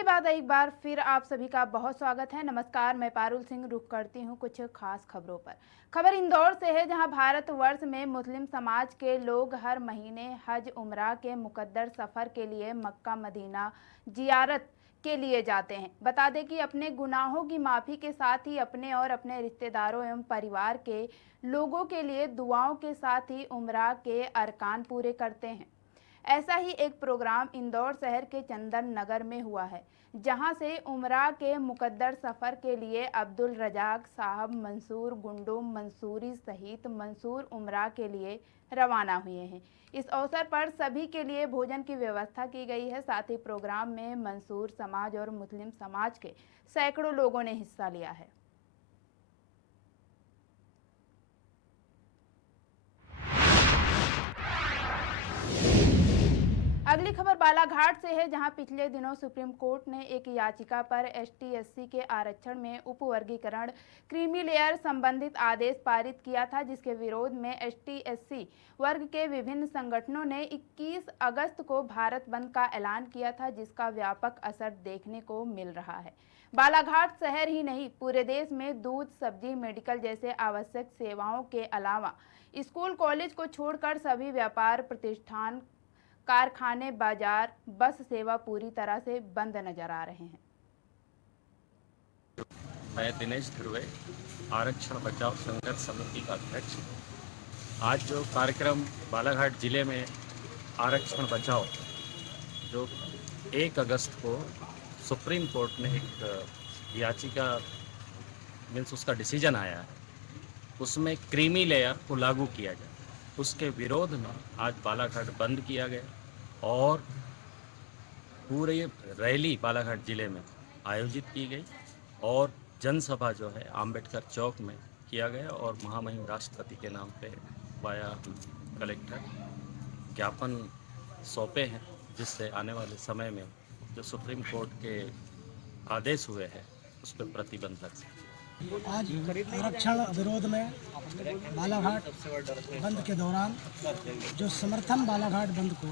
के बाद एक बार फिर आप सभी का बहुत स्वागत है। नमस्कार, मैं पारुल सिंह रुख करती हूं कुछ खास खबरों पर। खबर इंदौर से है, जहां भारतवर्ष में मुस्लिम समाज के लोग हर महीने हज उम्रा के मुकद्दर सफर के लिए मक्का मदीना जियारत के लिए जाते हैं। बता दें कि अपने गुनाहों की माफ़ी के साथ ही अपने और अपने रिश्तेदारों एवं परिवार के लोगों के लिए दुआओं के साथ ही उम्रा के अरकान पूरे करते हैं। ऐसा ही एक प्रोग्राम इंदौर शहर के चंदन नगर में हुआ है, जहां से उमरा के मुकद्दर सफ़र के लिए अब्दुल रजाक साहब मंसूर गुंडो मंसूरी सहित मंसूर उमरा के लिए रवाना हुए हैं। इस अवसर पर सभी के लिए भोजन की व्यवस्था की गई है। साथ ही प्रोग्राम में मंसूर समाज और मुस्लिम समाज के सैकड़ों लोगों ने हिस्सा लिया है। अगली खबर बालाघाट से है, जहां पिछले दिनों सुप्रीम कोर्ट ने एक याचिका पर एसटी/एससी के आरक्षण में उपवर्गीकरण क्रीमी लेयर संबंधित आदेश पारित किया था, जिसके विरोध में एसटी/एससी वर्ग के विभिन्न संगठनों ने 21 अगस्त को भारत बंद का ऐलान किया था, जिसका व्यापक असर देखने को मिल रहा है। बालाघाट शहर ही नहीं, पूरे देश में दूध, सब्जी, मेडिकल जैसे आवश्यक सेवाओं के अलावा स्कूल, कॉलेज को छोड़कर सभी व्यापार प्रतिष्ठान, कारखाने, बाजार, बस सेवा पूरी तरह से बंद नजर आ रहे हैं। मैं दिनेश ध्रुवे, आरक्षण बचाओ संघर्ष समिति का अध्यक्ष। आज जो कार्यक्रम बालाघाट जिले में आरक्षण बचाओ, जो 1 अगस्त को सुप्रीम कोर्ट ने एक याचिका मीन्स उसका डिसीजन आया है, उसमें क्रीमी लेयर को लागू किया जाए, उसके विरोध में आज बालाघाट बंद किया गया और पूरे रैली बालाघाट ज़िले में आयोजित की गई और जनसभा जो है आम्बेडकर चौक में किया गया और महामहिम राष्ट्रपति के नाम पे वाया कलेक्टर ज्ञापन सौंपे हैं, जिससे आने वाले समय में जो सुप्रीम कोर्ट के आदेश हुए हैं उस पर प्रतिबंध लग सके। आज आरक्षण विरोध में बालाघाट बंद के दौरान जो समर्थन बालाघाट बंद को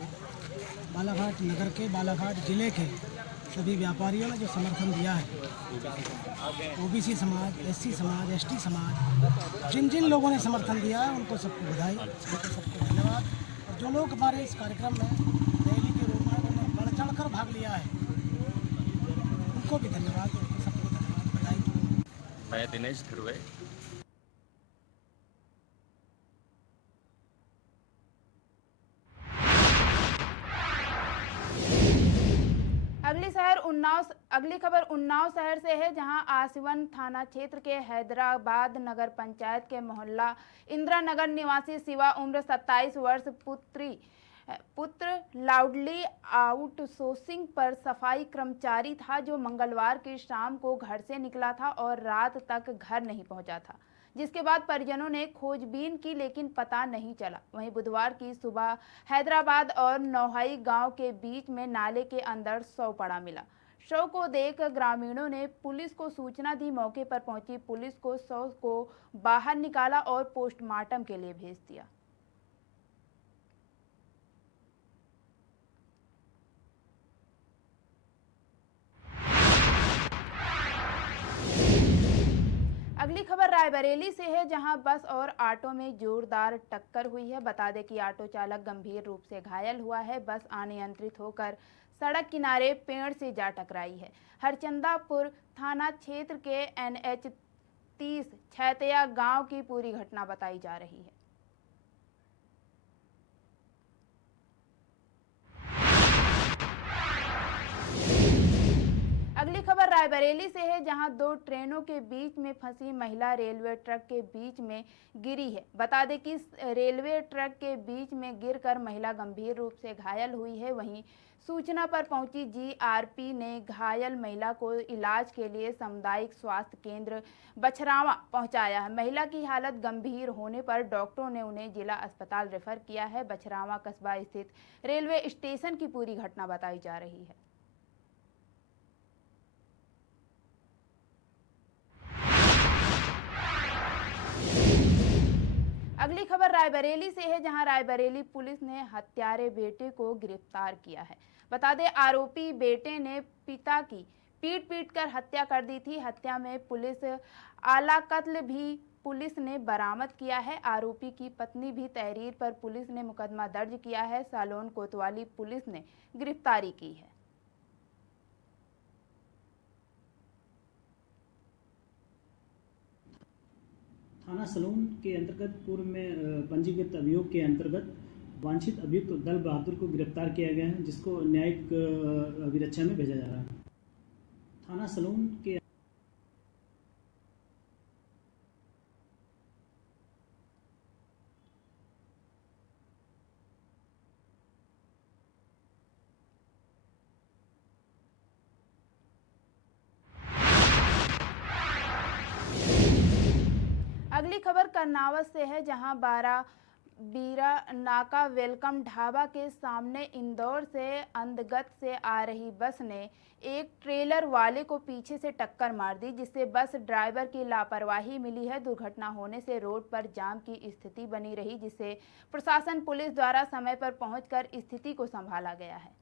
बालाघाट नगर के, बालाघाट जिले के सभी व्यापारियों ने जो समर्थन दिया है, ओबीसी समाज, एससी समाज, एसटी समाज, जिन जिन लोगों ने समर्थन दिया है उनको सबको बधाई, उनको सबको धन्यवाद। और जो लोग हमारे इस कार्यक्रम में रैली के रूप में उन्होंने बढ़ चढ़ कर भाग लिया है, उनको भी धन्यवाद, उनको सबको धन्यवाद, बधाई। मैं दिनेश ध्रुवे। अगली खबर उन्नाव शहर से है, जहां आसिवन थाना क्षेत्र के हैदराबाद नगर पंचायत के मोहल्ला इंदिरा नगर निवासी शिवा उम्र 27 वर्ष पुत्र लाउडली आउटसोर्सिंग पर सफाई कर्मचारी था, जो मंगलवार की शाम को घर से निकला था और रात तक घर नहीं पहुंचा था, जिसके बाद परिजनों ने खोजबीन की लेकिन पता नहीं चला। वहीं बुधवार की सुबह हैदराबाद और नौहाई गांव के बीच में नाले के अंदर शव पड़ा मिला। शव को देख ग्रामीणों ने पुलिस को सूचना दी। मौके पर पहुंची पुलिस को शव को बाहर निकाला और पोस्टमार्टम के लिए भेज दिया। अगली खबर रायबरेली से है, जहां बस और ऑटो में जोरदार टक्कर हुई है। बता दें कि ऑटो चालक गंभीर रूप से घायल हुआ है। बस अनियंत्रित होकर सड़क किनारे पेड़ से जा टकराई है। हरचंदापुर थाना क्षेत्र के NH 30 छैतया गांव की पूरी घटना बताई जा रही है। अगली खबर रायबरेली से है, जहां 2 ट्रेनों के बीच में फंसी महिला रेलवे ट्रक के बीच में गिरी है। बता दें कि रेलवे ट्रक के बीच में गिरकर महिला गंभीर रूप से घायल हुई है। वहीं सूचना पर पहुंची GRP ने घायल महिला को इलाज के लिए सामुदायिक स्वास्थ्य केंद्र बछरावा पहुंचाया है। महिला की हालत गंभीर होने पर डॉक्टरों ने उन्हें जिला अस्पताल रेफर किया है। बछरावा कस्बा स्थित रेलवे स्टेशन की पूरी घटना बताई जा रही है। अगली खबर रायबरेली से है, जहां रायबरेली पुलिस ने हत्यारे बेटे को गिरफ्तार किया है। बता दें आरोपी बेटे ने पिता की पीट कर हत्या कर दी थी। हत्या में पुलिस आला कत्ल भी पुलिस ने बरामद किया है। आरोपी की पत्नी भी तहरीर पर पुलिस ने मुकदमा दर्ज किया है। सालोन कोतवाली पुलिस ने गिरफ्तारी की है। थाना सलोन के अंतर्गत पूर्व में पंजीकृत अभियोग के अंतर्गत वांछित अभियुक्त दल बहादुर को गिरफ्तार किया गया है, जिसको न्यायिक अभिरक्षा में भेजा जा रहा है। थाना सलोन के अगली खबर कर्नावत से है, जहां बीरा नाका वेलकम ढाबा के सामने इंदौर से अंधगत से आ रही बस ने एक ट्रेलर वाले को पीछे से टक्कर मार दी, जिससे बस ड्राइवर की लापरवाही मिली है। दुर्घटना होने से रोड पर जाम की स्थिति बनी रही, जिसे प्रशासन पुलिस द्वारा समय पर पहुंचकर स्थिति को संभाला गया है।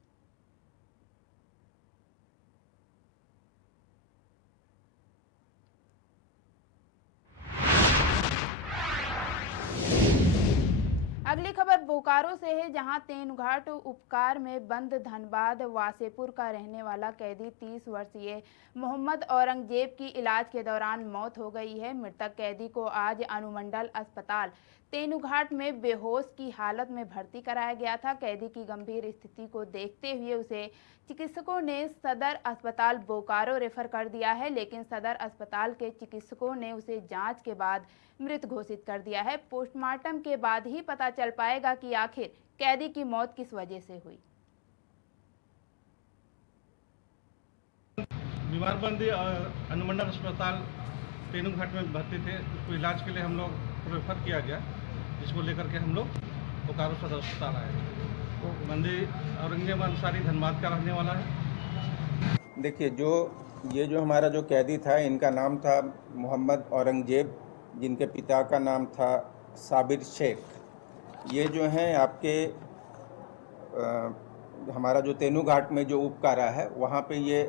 अगली खबर बोकारो से है, जहां तेनुघाट उपकार में बंद धनबाद वासेपुर का रहने वाला कैदी 30 वर्षीय मोहम्मद औरंगजेब की इलाज के दौरान मौत हो गई है। मृतक कैदी को आज अनुमंडल अस्पताल तेनुघाट में बेहोश की हालत में भर्ती कराया गया था। कैदी की गंभीर स्थिति को देखते हुए उसे चिकित्सकों ने सदर अस्पताल बोकारो रेफर कर दिया है, लेकिन सदर अस्पताल के चिकित्सकों ने उसे जांच के बाद मृत घोषित कर दिया है। पोस्टमार्टम के बाद ही पता चल पाएगा कि आखिर कैदी की मौत किस वजह से हुई। बीमार बंदी अनुमंडल अस्पताल तेनुघाट में भर्ती थे। उसको इलाज के लिए हम लोग रेफर किया गया, जिसको लेकर के हम लोग बोकारो सदर अस्पताल आए। तो बंदी औरंगजेब अंसारी धनबाद का रहने वाला है। देखिए, ये जो हमारा जो कैदी था, इनका नाम था मोहम्मद औरंगजेब, जिनके पिता का नाम था साबिर शेख। ये जो हैं आपके हमारा जो तेनुघाट में जो उपकारा है, वहाँ पे ये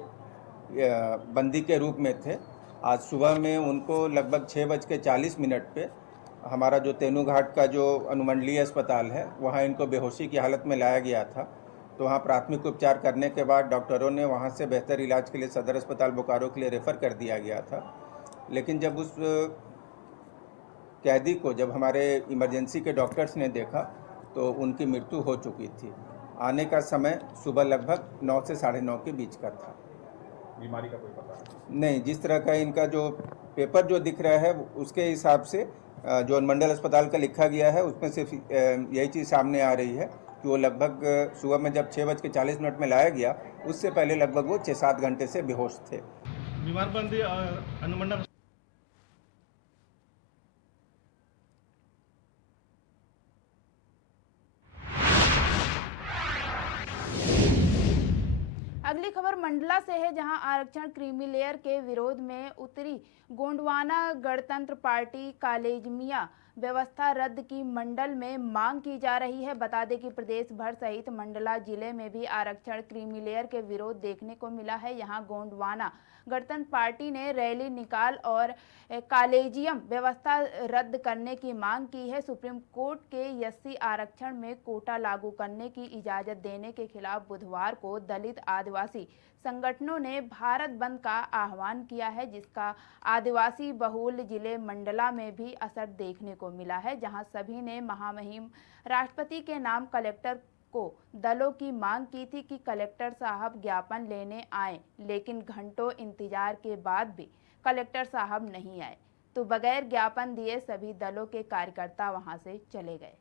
बंदी के रूप में थे। आज सुबह में उनको लगभग 6:40 पे हमारा जो तेनुघाट का जो अनुमंडलीय अस्पताल है, वहाँ इनको बेहोशी की हालत में लाया गया था। तो वहाँ प्राथमिक उपचार करने के बाद डॉक्टरों ने वहाँ से बेहतर इलाज के लिए सदर अस्पताल बोकारो के लिए रेफ़र कर दिया गया था। लेकिन जब उस कैदी को जब हमारे इमरजेंसी के डॉक्टर्स ने देखा तो उनकी मृत्यु हो चुकी थी। आने का समय सुबह लगभग 9 से 9:30 के बीच का था। बीमारी का कोई पता नहीं, जिस तरह का इनका जो पेपर जो दिख रहा है उसके हिसाब से जो अनुमंडल अस्पताल का लिखा गया है, उसमें सिर्फ यही चीज़ सामने आ रही है कि वो लगभग सुबह में जब 6:40 में लाया गया, उससे पहले लगभग वो 6-7 घंटे से बेहोश थे। बीमार बंदी अनुमंडल अगली खबर मंडला से है, जहां आरक्षण क्रीमी लेयर के विरोध में उतरी गोंडवाना गणतंत्र पार्टी कॉलेजिया व्यवस्था रद्द की मंडल में मांग की जा रही है। बता दें कि प्रदेश भर सहित मंडला जिले में भी आरक्षण क्रीमी लेयर के विरोध देखने को मिला है। यहां गोंडवाना गणतंत्र पार्टी ने रैली निकाल और कॉलेजियम व्यवस्था रद्द करने की मांग की है। सुप्रीम कोर्ट के एससी आरक्षण में कोटा लागू करने की इजाजत देने के खिलाफ बुधवार को दलित आदिवासी संगठनों ने भारत बंद का आह्वान किया है, जिसका आदिवासी बहुल जिले मंडला में भी असर देखने को मिला है, जहां सभी ने महामहिम राष्ट्रपति के नाम कलेक्टर को दलों की मांग की थी कि कलेक्टर साहब ज्ञापन लेने आए, लेकिन घंटों इंतजार के बाद भी कलेक्टर साहब नहीं आए, तो बगैर ज्ञापन दिए सभी दलों के कार्यकर्ता वहां से चले गए।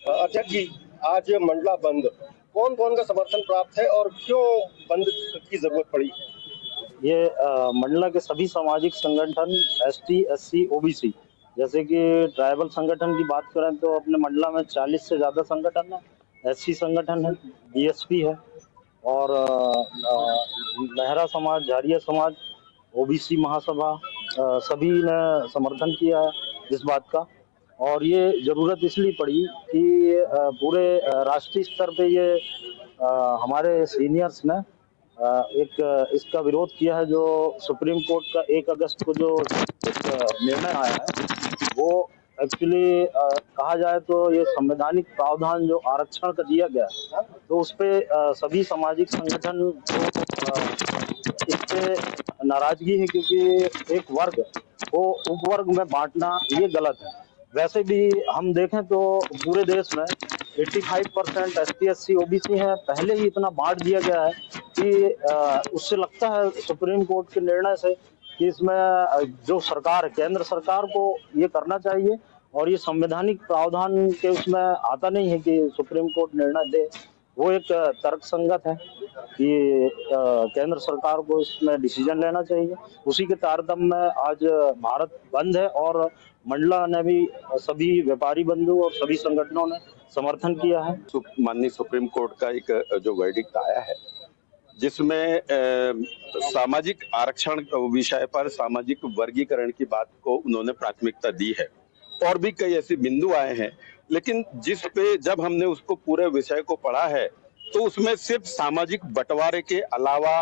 अध्यक्ष जी, आज मंडला बंद कौन कौन का समर्थन प्राप्त है और क्यों बंद की जरूरत पड़ी? ये मंडला के सभी सामाजिक संगठन एसटी, एससी, ओबीसी, जैसे कि ट्राइबल संगठन की बात करें तो अपने मंडला में 40 से ज्यादा संगठन है। एससी संगठन है, बीएसपी है और लहरा समाज, झारिया समाज, ओबीसी महासभा, सभी ने समर्थन किया है इस बात का। और ये ज़रूरत इसलिए पड़ी कि पूरे राष्ट्रीय स्तर पे ये हमारे सीनियर्स ने एक इसका विरोध किया है। जो सुप्रीम कोर्ट का 1 अगस्त को जो एक निर्णय आया है वो एक्चुअली कहा जाए तो ये संवैधानिक प्रावधान जो आरक्षण का दिया गया है तो उस पे सभी सामाजिक संगठन को इस पे नाराजगी है, क्योंकि एक वर्ग को उपवर्ग में बांटना ये गलत है। वैसे भी हम देखें तो पूरे देश में 85% ST SC OBC है, पहले ही इतना बांट दिया गया है कि उससे लगता है सुप्रीम कोर्ट के निर्णय से कि इसमें जो सरकार है, केंद्र सरकार को ये करना चाहिए और ये संवैधानिक प्रावधान के उसमें आता नहीं है कि सुप्रीम कोर्ट निर्णय दे। वो एक तर्कसंगत है कि केंद्र सरकार को इसमें डिसीजन लेना चाहिए। उसी के तारतम्य में आज भारत बंद है और मंडला ने भी सभी व्यापारी बंधु और सभी संगठनों ने समर्थन किया है। माननीय सुप्रीम कोर्ट का एक जो वर्डिक्ट आया है जिसमें सामाजिक आरक्षण विषय पर सामाजिक वर्गीकरण की बात को उन्होंने प्राथमिकता दी है और भी कई ऐसे बिंदु आए हैं, लेकिन जिस पे जब हमने उसको पूरे विषय को पढ़ा है तो उसमें सिर्फ सामाजिक बंटवारे के अलावा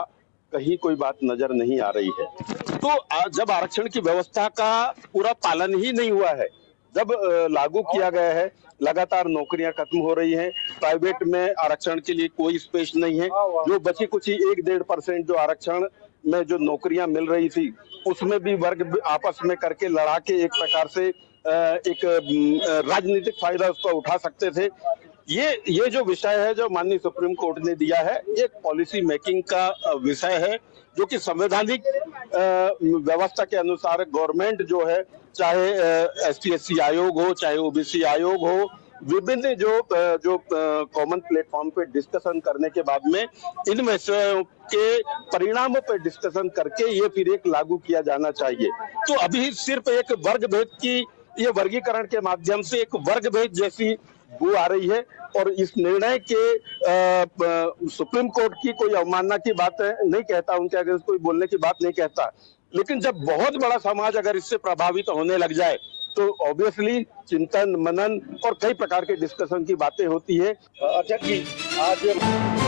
कहीं कोई बात नजर नहीं आ रही है। तो जब आरक्षण की व्यवस्था का पूरा पालन ही नहीं हुआ है, जब लागू किया गया है, लगातार नौकरियां खत्म हो रही हैं, प्राइवेट में आरक्षण के लिए कोई स्पेस नहीं है, जो बची कुछ 1-1.5% जो आरक्षण में जो नौकरियां मिल रही थी उसमें भी वर्ग आपस में करके लड़ा के एक प्रकार से एक राजनीतिक फायदा उसका उठा सकते थे। ये जो विषय है जो माननीय सुप्रीम कोर्ट ने दिया है, एक पॉलिसी मेकिंग का विषय है जो कि संवैधानिक व्यवस्था के अनुसार गवर्नमेंट जो है, चाहे ST SC आयोग हो, चाहे OBC आयोग हो, विभिन्न जो कॉमन प्लेटफॉर्म पे डिस्कशन करने के बाद में इन विषयों के परिणामों पे डिस्कशन करके ये फिर एक लागू किया जाना चाहिए। तो अभी सिर्फ एक वर्ग भेद की ये वर्गीकरण के माध्यम से एक वर्ग भेद जैसी बू आ रही है और इस निर्णय के सुप्रीम कोर्ट की कोई अवमानना की बात नहीं कहता, उनके अगेंस्ट कोई बोलने की बात नहीं कहता, लेकिन जब बहुत बड़ा समाज अगर इससे प्रभावित होने लग जाए तो ऑब्वियसली चिंतन मनन और कई प्रकार के डिस्कशन की बातें होती है। अध्यक्ष जी, आज